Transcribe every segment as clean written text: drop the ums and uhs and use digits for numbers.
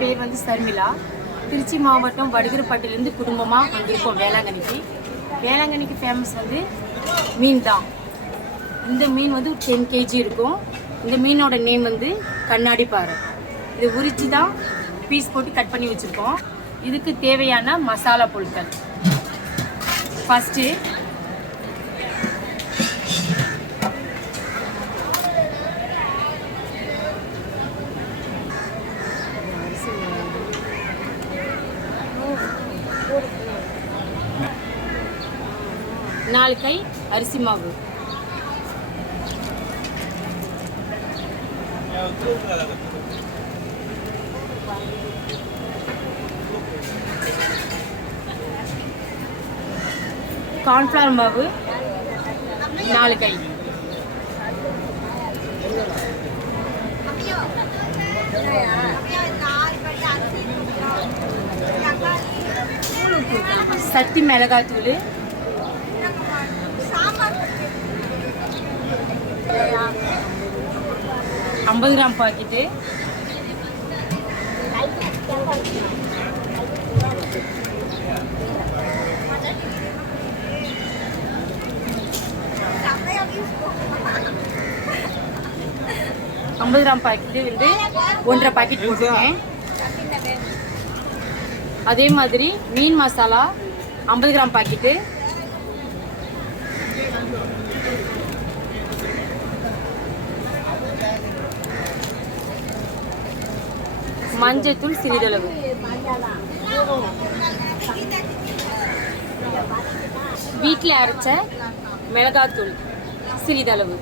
பேர் வந்து சர்மிளா. திருச்சி மாவட்டம் வடுகர்பட்டிலேருந்து குடும்பமாக வந்திருக்கோம் வேளாங்கண்ணிக்கு. வேளாங்கண்ணிக்கு ஃபேமஸ் வந்து மீன் தான். இந்த மீன் வந்து 10 kg இருக்கும். இந்த மீனோட நேம் வந்து கண்ணாடி பாறை. இது உரிச்சு தான் பீஸ் போட்டு கட் பண்ணி வச்சுருக்கோம். இதுக்கு தேவையான மசாலா பொருட்கள். ஃபஸ்ட்டு நாலு கை அரிசி மாவு, கார்ன்ஃப்ளவர் மாவு 4 கை, சத்தி மிளகாத்தூள், 50 கிராம் பாக்கெட்டு, வந்து 1.5 பாக்கெட் போட்டுருக்கேன். அதே மாதிரி மீன் மசாலா 50 கிராம் பாக்கெட்டு, மஞ்சத்தூள் சிறிதளவு, வீட்டில் அரைச்ச மிளகாத்தூள் சிறிதளவு,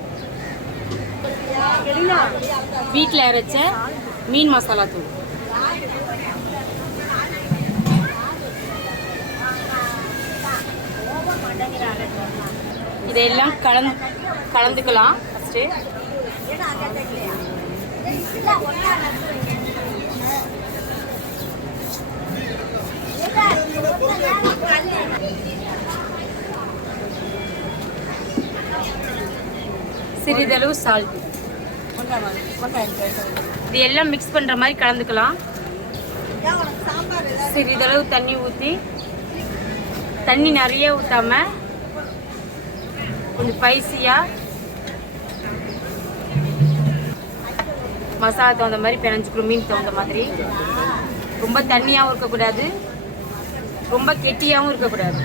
வீட்டில் அரைச்ச மீன் மசாலா தூள், இதெல்லாம் கலந்துக்கலாம். ஃபஸ்ட்டு சிறிதளவு சால்ட், இது எல்லாம் மிக்ஸ் பண்ணுற மாதிரி கலந்துக்கலாம். சிறிதளவு தண்ணி ஊற்றி, தண்ணி நிறைய ஊற்றாம கொஞ்சம் ஸ்பைசியாக மசாலா தகுந்த மாதிரி பிணைஞ்சிக்கிறோம். மீன் தகுந்த மாதிரி ரொம்ப தண்ணியாகவும் இருக்கக்கூடாது, ரொம்ப கெட்டியாகவும் இருக்கக்கூடாது.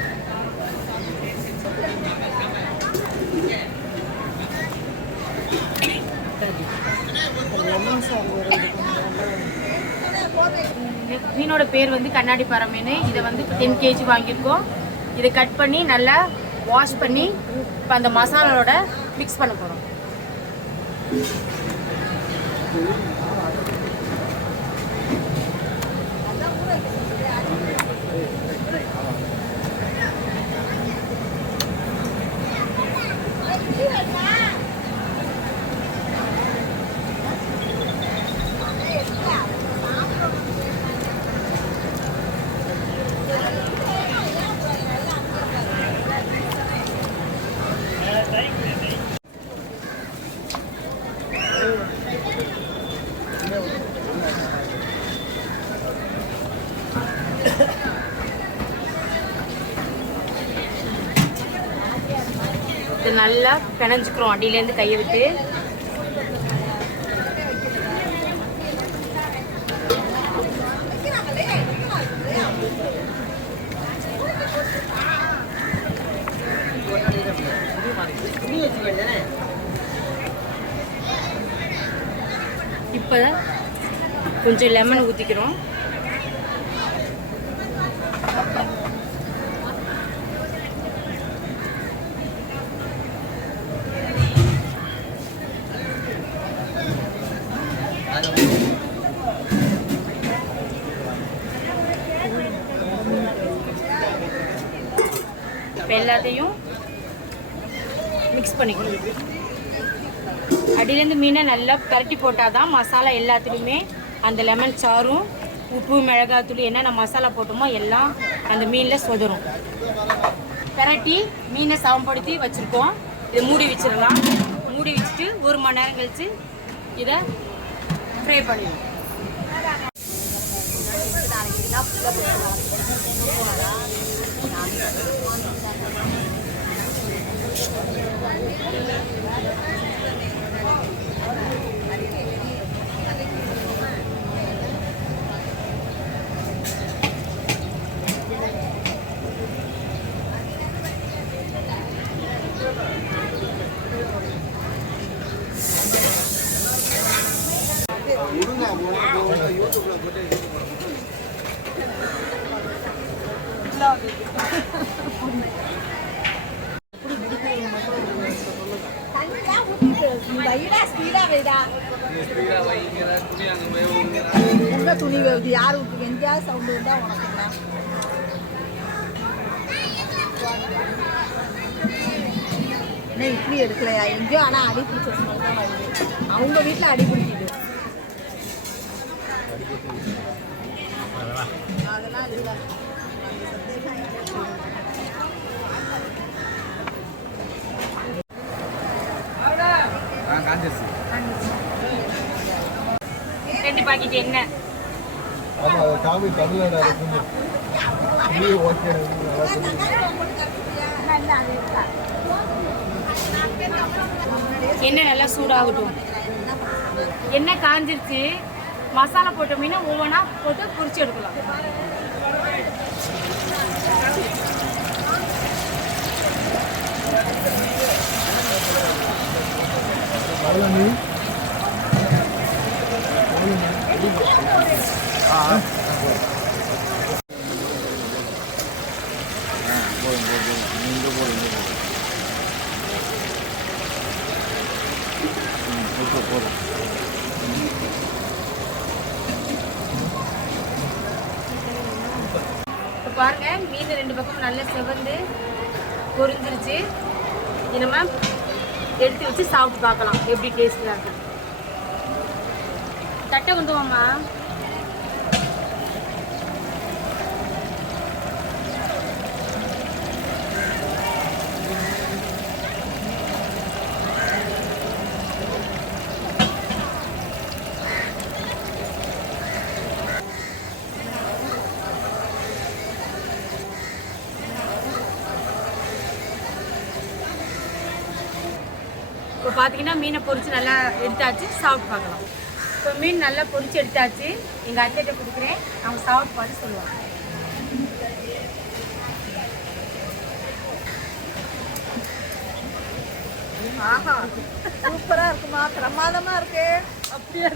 மீனோட பேர் வந்து கண்ணாடி பாறை மீன். இதை வந்து 10 kg வாங்கியிருக்கோம். இதை கட் பண்ணி நல்லா வாஷ் பண்ணி இப்போ அந்த மசாலாவோட மிக்ஸ் பண்ண போகிறோம். இது நல்லா பிணைஞ்சுக்கிறோம் அடியிலேருந்து கையை விட்டு. இப்போ கொஞ்சம் லெமன் ஊற்றிக்கிறோம். எல்லாத்தையும் மிக்ஸ் பண்ணிக்கணும். அடியிலேருந்து மீனை நல்லா பரட்டி போட்டால் தான் மசாலா எல்லாத்துலேயுமே அந்த லெமன் சாரும் உப்பு மிளகாத்தூள் என்னென்ன மசாலா போட்டோமோ எல்லாம் அந்த மீனில் சொதரும். பரட்டி மீனை சமப்படுத்தி வச்சுருக்கோம். இதை மூடி வச்சிடலாம். மூடி வச்சுட்டு 1 மணி நேரம் கழித்து இதை ஃப்ரை பண்ணிடலாம். துணி வருது யாரு எங்கேயாவது சவுண்டு இருந்தா உனக்குங்களா என்ன இட்லி எடுக்கலையா எங்கேயோ ஆனா அடி பிடிச்ச ஸ்மெல் தான் வருது அவங்க வீட்டுல அடி பிடிக்குது அதெல்லாம் இல்லை ரெண்டு பாக்கெட் என்ன எண்ணெய் நல்லா சூடாகட்டும். எண்ணெய் காஞ்சிருச்சு. மசாலா போட்ட மீனை ஒவ்வொன்றா போட்டு பொரிச்சு எடுக்கலாம். பாருங்க மீன் ரெண்டு பக்கம் நல்லா செவந்து பொரிஞ்சிருச்சு. நம்ம எடுத்து வச்சு சாப்பிட்டு பார்க்கலாம் எப்படி டேஸ்டா இருக்கு. தட்டை கொண்டு வாமா. இப்போ பார்த்தீங்கன்னா மீனை பொரிச்சு நல்லா எடுத்தாச்சு, சாப்பிட்டு பார்க்கலாம். இப்போ மீன் நல்லா பொரிச்சு எடுத்தாச்சு. எங்கள் அத்தைகிட்ட கொடுக்குறேன், அவங்க சாப்பிட்டு பார்த்து சொல்லுவாங்க. ஆஹா, சூப்பராக இருக்குமா, பிரமாதமாக இருக்கு. அப்படியே